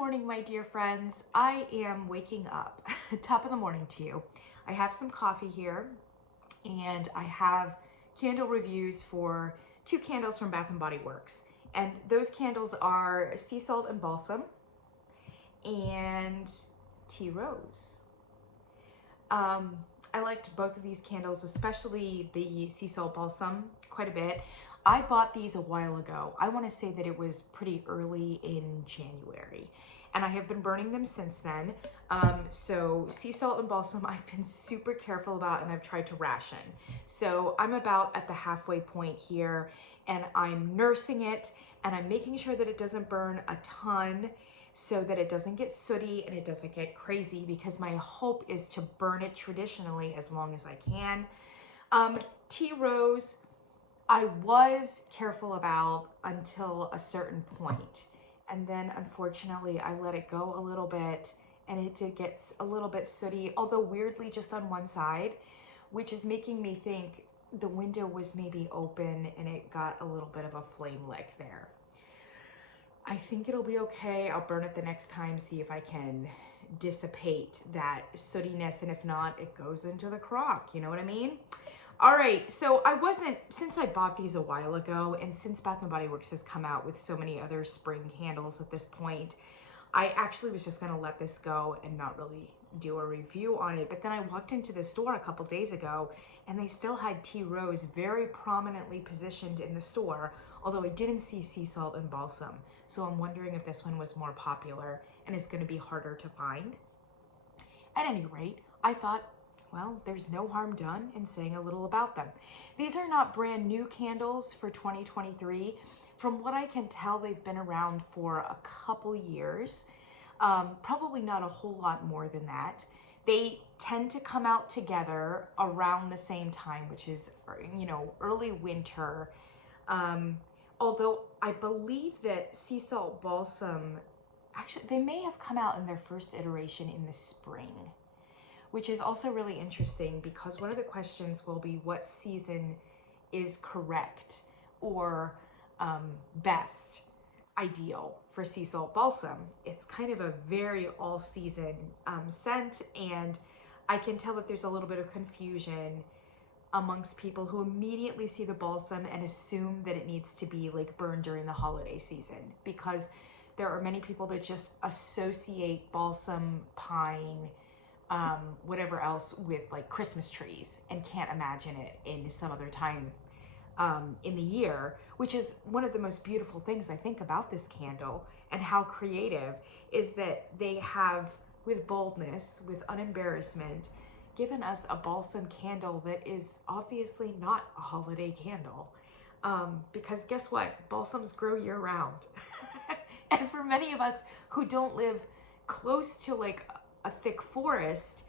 morning, my dear friends. I am waking up. Top of the morning to you. I have some coffee here and I have candle reviews for two candles from Bath and Body Works. And those candles are Sea Salt and Balsam and Tea Rose. I liked both of these candles, especially the Sea Salt Balsam, quite a bit. I bought these a while ago. I want to say that it was pretty early in January, and I have been burning them since then. So Sea Salt and Balsam I've been super careful about, and I've tried to ration. So I'm about at the halfway point here, and I'm nursing it, and I'm making sure that it doesn't burn a ton, so that it doesn't get sooty and it doesn't get crazy, because my hope is to burn it traditionally as long as I can. Tea Rose, I was careful about until a certain point, and then unfortunately I let it go a little bit and it did get a little bit sooty, although weirdly just on one side, which is making me think the window was maybe open and it got a little bit of a flame lick there. I think it'll be okay. I'll burn it the next time, see if I can dissipate that sootiness, and if not, it goes into the crock, you know what I mean? All right, so since I bought these a while ago, and since Bath & Body Works has come out with so many other spring candles at this point, I actually was just gonna let this go and not really do a review on it. But then I walked into the store a couple days ago and they still had Tea Rose very prominently positioned in the store, although I didn't see Sea Salt and Balsam. So I'm wondering if this one was more popular and is gonna be harder to find. At any rate, I thought, well, there's no harm done in saying a little about them. These are not brand new candles for 2023. From what I can tell, they've been around for a couple years, probably not a whole lot more than that. They tend to come out together around the same time, which is, early winter. Although I believe that Sea Salt Balsam, actually, they may have come out in their first iteration in the spring, which is also really interesting because one of the questions will be what season is correct or best, ideal for Sea Salt Balsam. It's kind of a very all-season scent, and I can tell that there's a little bit of confusion amongst people who immediately see the balsam and assume that it needs to be like burned during the holiday season, because there are many people that just associate balsam, pine, whatever else with like Christmas trees and can't imagine it in some other time in the year, which is one of the most beautiful things I think about this candle and how creative is that they have, with boldness, with unembarrassment, given us a balsam candle that is obviously not a holiday candle. Because guess what? Balsams grow year round. And for many of us who don't live close to like a thick forest,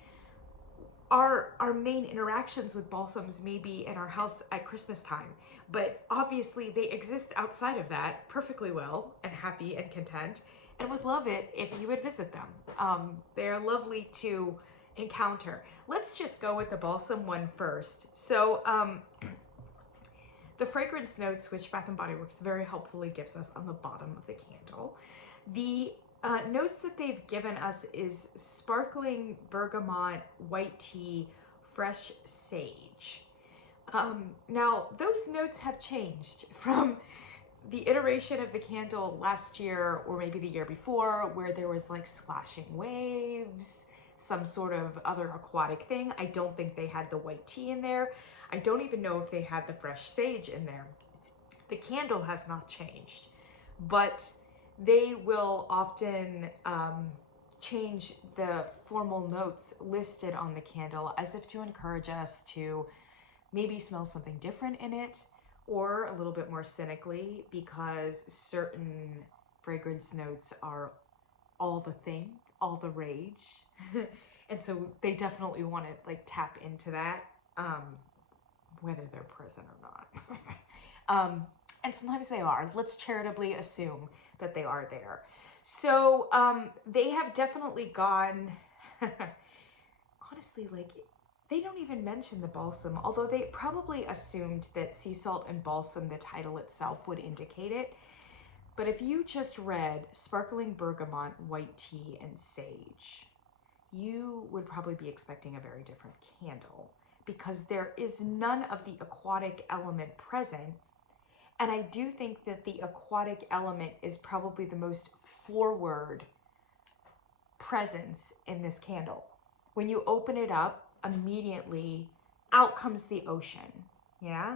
our main interactions with balsams may be in our house at Christmas time, but obviously they exist outside of that perfectly well and happy and content, and would love it if you would visit them. They're lovely to encounter. Let's just go with the balsam one first. So the fragrance notes, which Bath & Body Works very helpfully gives us on the bottom of the candle, the notes that they've given us is sparkling bergamot, white tea, fresh sage. Now, those notes have changed from the iteration of the candle last year or maybe the year before, where there was like splashing waves, some sort of other aquatic thing. I don't think they had the white tea in there. I don't even know if they had the fresh sage in there. The candle has not changed, but they will often change the formal notes listed on the candle as if to encourage us to maybe smell something different in it, or a little bit more cynically, because certain fragrance notes are all the thing, all the rage. And so they definitely want to like tap into that, whether they're present or not. And sometimes they are. Let's charitably assume that they are there. So they have definitely gone, honestly, like, they don't even mention the balsam, although they probably assumed that Sea Salt and Balsam, the title itself, would indicate it. But if you just read sparkling bergamot, white tea, and sage, you would probably be expecting a very different candle because there is none of the aquatic element present. And I do think that the aquatic element is probably the most forward presence in this candle. When you open it up, immediately out comes the ocean, yeah?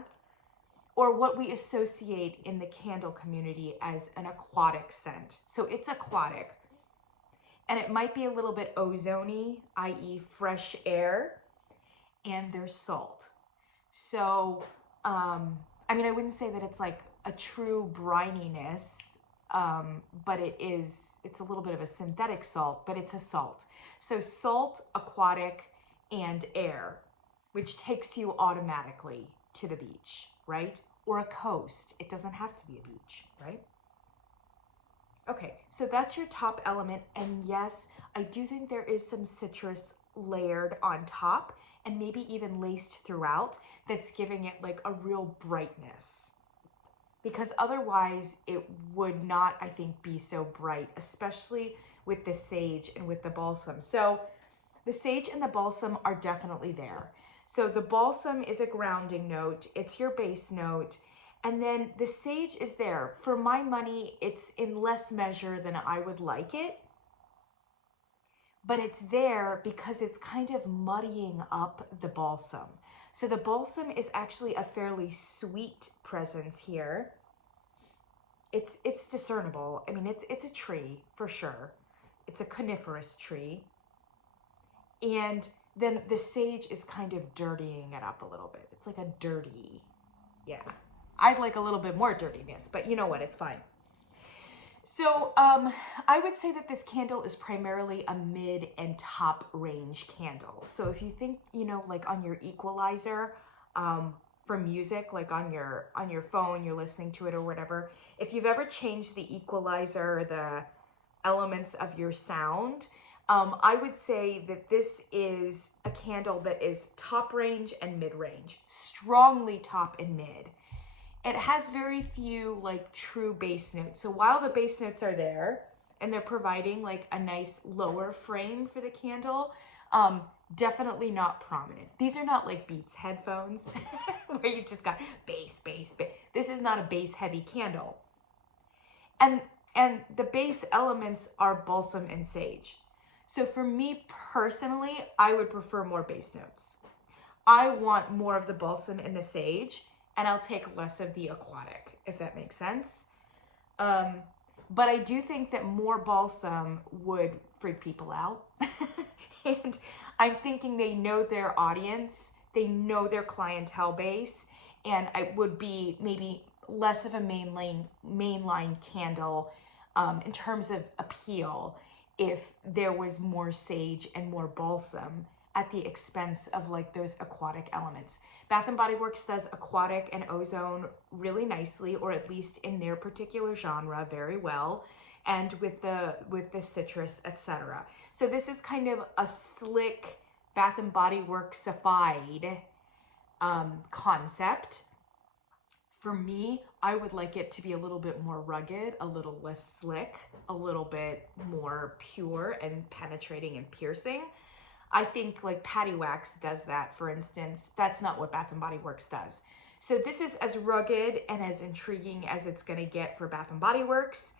Or what we associate in the candle community as an aquatic scent. So it's aquatic, and it might be a little bit ozone-y, i.e. fresh air, and there's salt. So, I mean, I wouldn't say that it's like a true brininess, but it's a little bit of a synthetic salt, but it's a salt. So salt, aquatic, and air, which takes you automatically to the beach, right? Or a coast. It doesn't have to be a beach, right? Okay, so that's your top element. And yes, I do think there is some citrus layered on top and maybe even laced throughout that's giving it like a real brightness. Because otherwise it would not, I think, be so bright, especially with the sage and with the balsam. So the sage and the balsam are definitely there. So the balsam is a grounding note. It's your base note. And then the sage is there. For my money, it's in less measure than I would like it. But it's there because it's kind of muddying up the balsam. So the balsam is actually a fairly sweet presence here. It's discernible. I mean, it's a tree for sure. It's a coniferous tree. And then the sage is kind of dirtying it up a little bit. It's like a dirty, yeah. I'd like a little bit more dirtiness, but you know what, it's fine. So I would say that this candle is primarily a mid and top range candle. So if you think, you know, like on your equalizer for music, like on your phone, you're listening to it or whatever, if you've ever changed the equalizer, the elements of your sound, I would say that this is a candle that is top range and mid range, strongly top and mid. It has very few like true bass notes. So while the bass notes are there and they're providing like a nice lower frame for the candle, definitely not prominent. These are not like Beats headphones where you just got bass, bass, bass. This is not a bass heavy candle. And the bass elements are balsam and sage. So for me personally, I would prefer more bass notes. I want more of the balsam and the sage, and I'll take less of the aquatic, if that makes sense. But I do think that more balsam would freak people out. And I'm thinking they know their audience, they know their clientele base, and it would be maybe less of a mainline candle in terms of appeal if there was more sage and more balsam at the expense of like those aquatic elements. Bath & Body Works does aquatic and ozone really nicely, or at least in their particular genre very well, and with the citrus, etc. So this is kind of a slick Bath & Body Works-ified concept. For me, I would like it to be a little bit more rugged, a little less slick, a little bit more pure and penetrating and piercing. I think like Patty Wax does that, for instance. That's not what Bath & Body Works does. So this is as rugged and as intriguing as it's going to get for Bath & Body Works.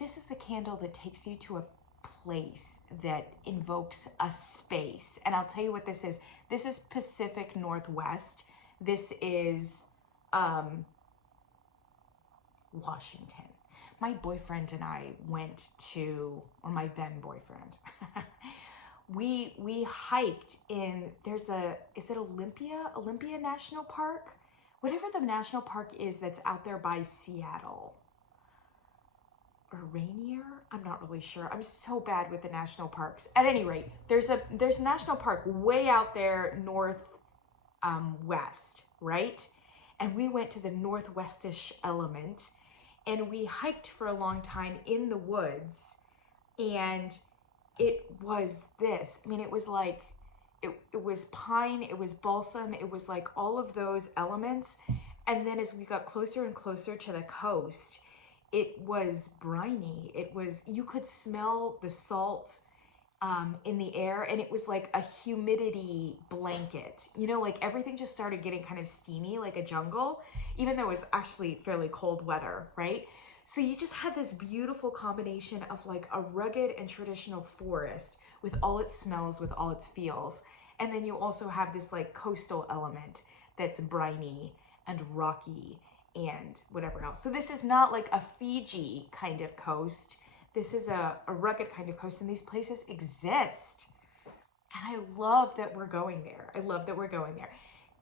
This is a candle that takes you to a place that invokes a space. And I'll tell you what this is. This is Pacific Northwest. This is Washington. My boyfriend and I went to, or my then boyfriend, we hiked in, is it Olympia National Park? Whatever the national park is that's out there by Seattle. Or Rainier? I'm not really sure. I'm so bad with the national parks. At any rate, there's a national park way out there north west, right? And we went to the northwestish element, and we hiked for a long time in the woods, and it was this. I mean, it was like, it was pine, it was balsam, it was like all of those elements. And then as we got closer and closer to the coast, it was briny. It was, you could smell the salt in the air, and it was like a humidity blanket. You know, like everything just started getting kind of steamy, like a jungle, even though it was actually fairly cold weather, right? So you just had this beautiful combination of like a rugged and traditional forest with all its smells, with all its feels. And then you also have this like coastal element that's briny and rocky and whatever else. So this is not like a Fiji kind of coast. This is a rugged kind of coast, and these places exist. And I love that we're going there. I love that we're going there.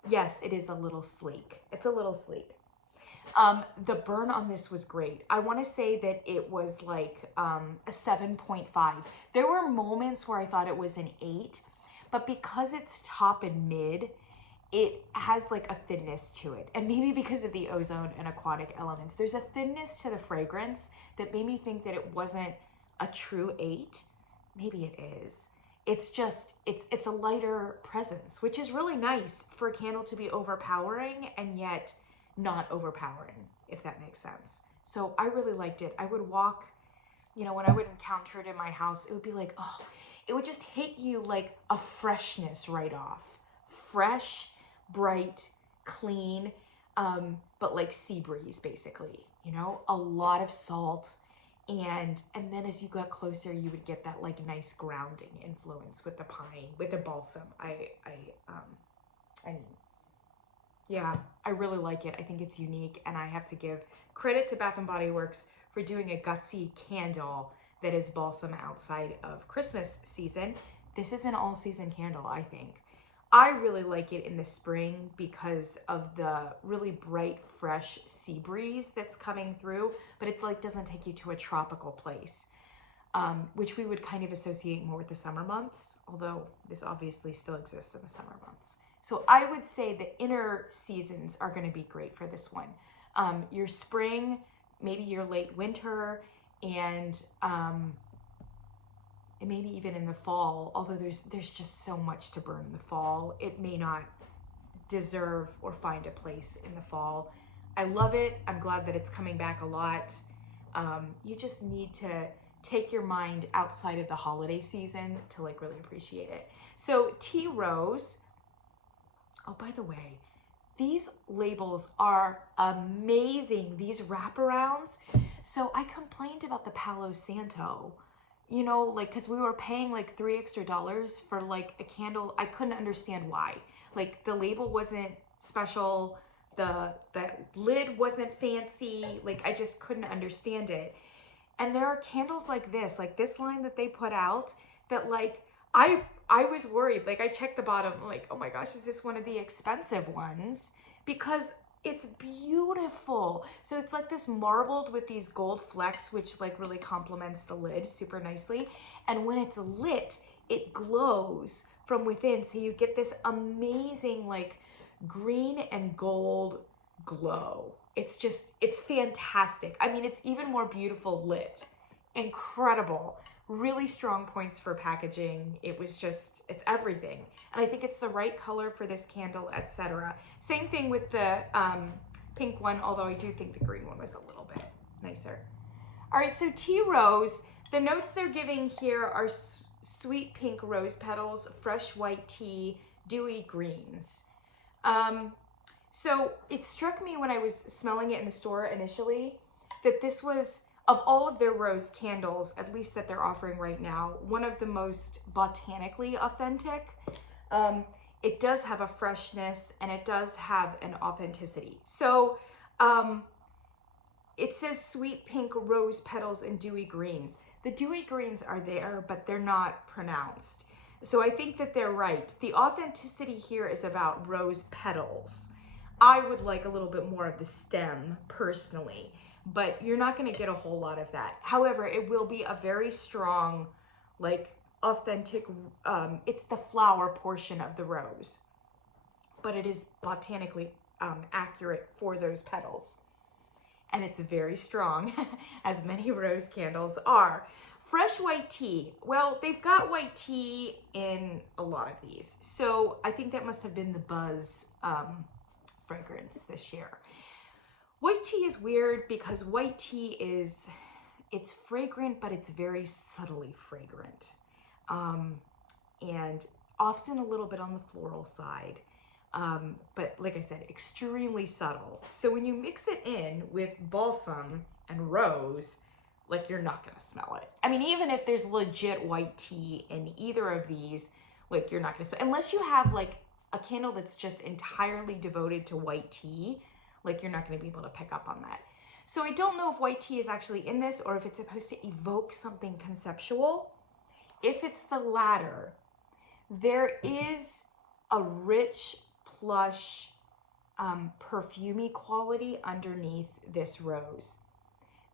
Yes, it is a little sleek. It's a little sleek. The burn on this was great. I want to say that it was like a 7.5. There were moments where I thought it was an 8, but because it's top and mid, it has like a thinness to it. And maybe because of the ozone and aquatic elements, there's a thinness to the fragrance that made me think that it wasn't a true 8. Maybe it is. It's just, it's a lighter presence, which is really nice for a candle to be overpowering and yet not overpowering, if that makes sense. So I really liked it. I would walk, you know, when I would encounter it in my house, it would be like, oh, it would just hit you like a freshness right off. Fresh, bright, clean, but like sea breeze basically, you know, a lot of salt. And then as you got closer, you would get that like nice grounding influence with the pine, with the balsam. I mean, yeah, I really like it. I think it's unique, and I have to give credit to Bath & Body Works for doing a gutsy candle that is balsam outside of Christmas season. This is an all-season candle, I think. I really like it in the spring because of the really bright, fresh sea breeze that's coming through, but it like doesn't take you to a tropical place, which we would kind of associate more with the summer months, although this obviously still exists in the summer months. So I would say the inner seasons are going to be great for this one. Your spring, maybe your late winter, and maybe even in the fall, although there's just so much to burn in the fall, it may not deserve or find a place in the fall. I love it. I'm glad that it's coming back a lot. You just need to take your mind outside of the holiday season to like really appreciate it. So tea rose. Oh, by the way, these labels are amazing. These wraparounds. So I complained about the Palo Santo, you know, like, because we were paying like $3 extra for like a candle. I couldn't understand why. Like the label wasn't special. The lid wasn't fancy. Like I just couldn't understand it. And there are candles like this line that they put out that like, I was worried. Like I checked the bottom, like, oh my gosh, is this one of the expensive ones? Because it's beautiful. So it's like this marbled with these gold flecks, which like really complements the lid super nicely. And when it's lit, it glows from within. So you get this amazing like green and gold glow. It's just, it's fantastic. I mean, it's even more beautiful lit. Incredible. Really strong points for packaging. It was just, it's everything. And I think it's the right color for this candle, etc. Same thing with the pink one, although I do think the green one was a little bit nicer. All right, so tea rose. The notes they're giving here are sweet pink rose petals, fresh white tea, dewy greens. So it struck me when I was smelling it in the store initially that this was, of all of their rose candles, at least that they're offering right now, one of the most botanically authentic. It does have a freshness and it does have an authenticity. So it says sweet pink rose petals and dewy greens. The dewy greens are there, but they're not pronounced. So I think that they're right. The authenticity here is about rose petals. I would like a little bit more of the stem personally, but you're not going to get a whole lot of that. However, it will be a very strong, like authentic, it's the flower portion of the rose, but it is botanically accurate for those petals. And it's very strong, as many rose candles are. Fresh white tea. Well, they've got white tea in a lot of these. So I think that must have been the buzz fragrance this year. White tea is weird because white tea is, it's fragrant, but it's very subtly fragrant. And often a little bit on the floral side. But like I said, extremely subtle. So when you mix it in with balsam and rose, like you're not gonna smell it. I mean, even if there's legit white tea in either of these, like you're not gonna smell, unless you have like a candle that's just entirely devoted to white tea, like you're not gonna be able to pick up on that. So I don't know if white tea is actually in this or if it's supposed to evoke something conceptual. If it's the latter, there is a rich, plush, perfumey quality underneath this rose.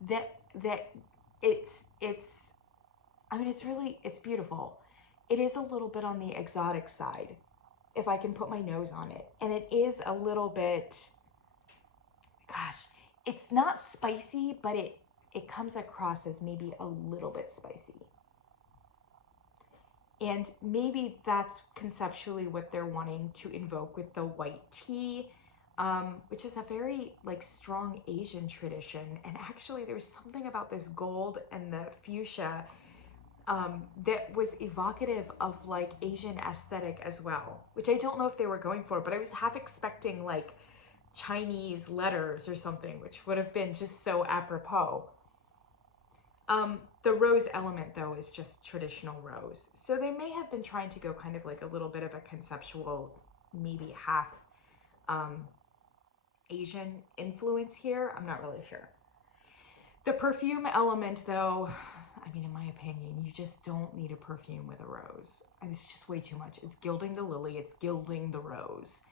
That it's I mean, it's beautiful. It is a little bit on the exotic side, if I can put my nose on it. And it is a little bit, gosh, it's not spicy, but it comes across as maybe a little bit spicy. And maybe that's conceptually what they're wanting to invoke with the white tea, which is a very like strong Asian tradition. And actually there's something about this gold and the fuchsia that was evocative of like Asian aesthetic as well, which I don't know if they were going for, but I was half expecting like Chinese letters or something, which would have been just so apropos. The rose element though is just traditional rose. So they may have been trying to go kind of like a little bit of a conceptual, maybe half Asian influence here. I'm not really sure. The perfume element though, I mean, in my opinion, you just don't need a perfume with a rose. It's just way too much. It's gilding the lily, it's gilding the rose.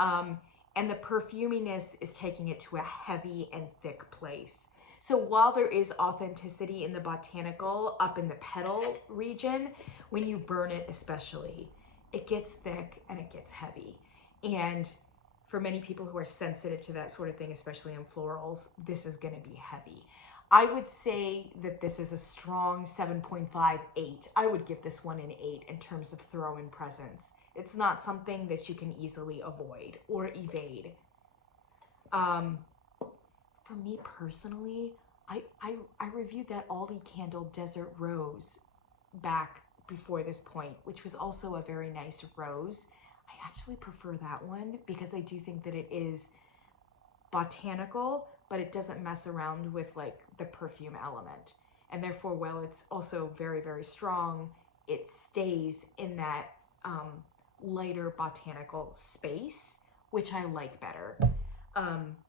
And the perfuminess is taking it to a heavy and thick place. So while there is authenticity in the botanical up in the petal region, when you burn it especially, it gets thick and it gets heavy. And for many people who are sensitive to that sort of thing, especially in florals, this is gonna be heavy. I would say that this is a strong 7.5, 8. I would give this one an 8 in terms of throw-in presence. It's not something that you can easily avoid or evade. For me personally, I reviewed that Aldi candle Desert Rose back before this point, which was also a very nice rose. I actually prefer that one because I do think that it is botanical, but it doesn't mess around with like the perfume element. And therefore, while it's also very, very strong, it stays in that lighter botanical space, which I like better.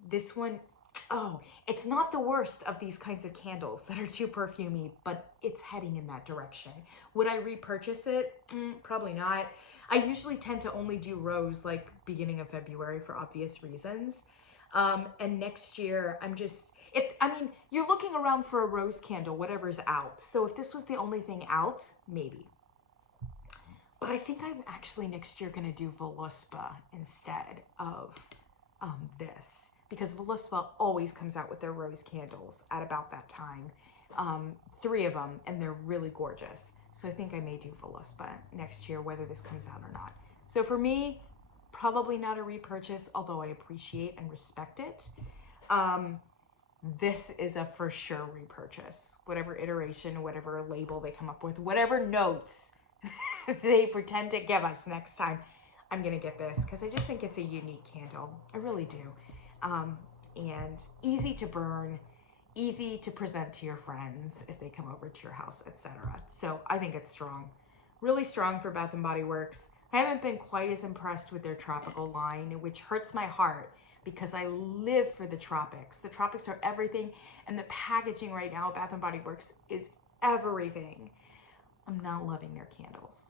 This one, oh, it's not the worst of these kinds of candles that are too perfumey, but it's heading in that direction. Would I repurchase it? Probably not. I usually tend to only do rose like beginning of February for obvious reasons. And next year, I mean, you're looking around for a rose candle, whatever's out. So if this was the only thing out, maybe. But I think I'm actually next year going to do Voluspa instead of this. Because Voluspa always comes out with their rose candles at about that time. 3 of them, and they're really gorgeous. So I think I may do Voluspa next year, whether this comes out or not. So for me, probably not a repurchase, although I appreciate and respect it. This is a for sure repurchase. Whatever iteration, whatever label they come up with, whatever notes they pretend to give us next time, I'm gonna get this because I just think it's a unique candle. I really do. And easy to burn, easy to present to your friends if they come over to your house, etc. So I think it's strong. Really strong for Bath & Body Works. I haven't been quite as impressed with their tropical line, which hurts my heart because I live for the tropics. The tropics are everything, and the packaging right now at Bath & Body Works is everything. I'm not loving their candles.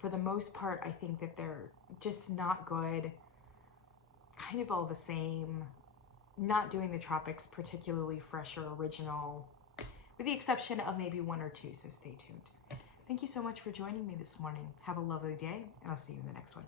For the most part, I think that they're just not good, kind of all the same, not doing the tropics particularly fresh or original, with the exception of maybe 1 or 2, so stay tuned. Thank you so much for joining me this morning. Have a lovely day, and I'll see you in the next one.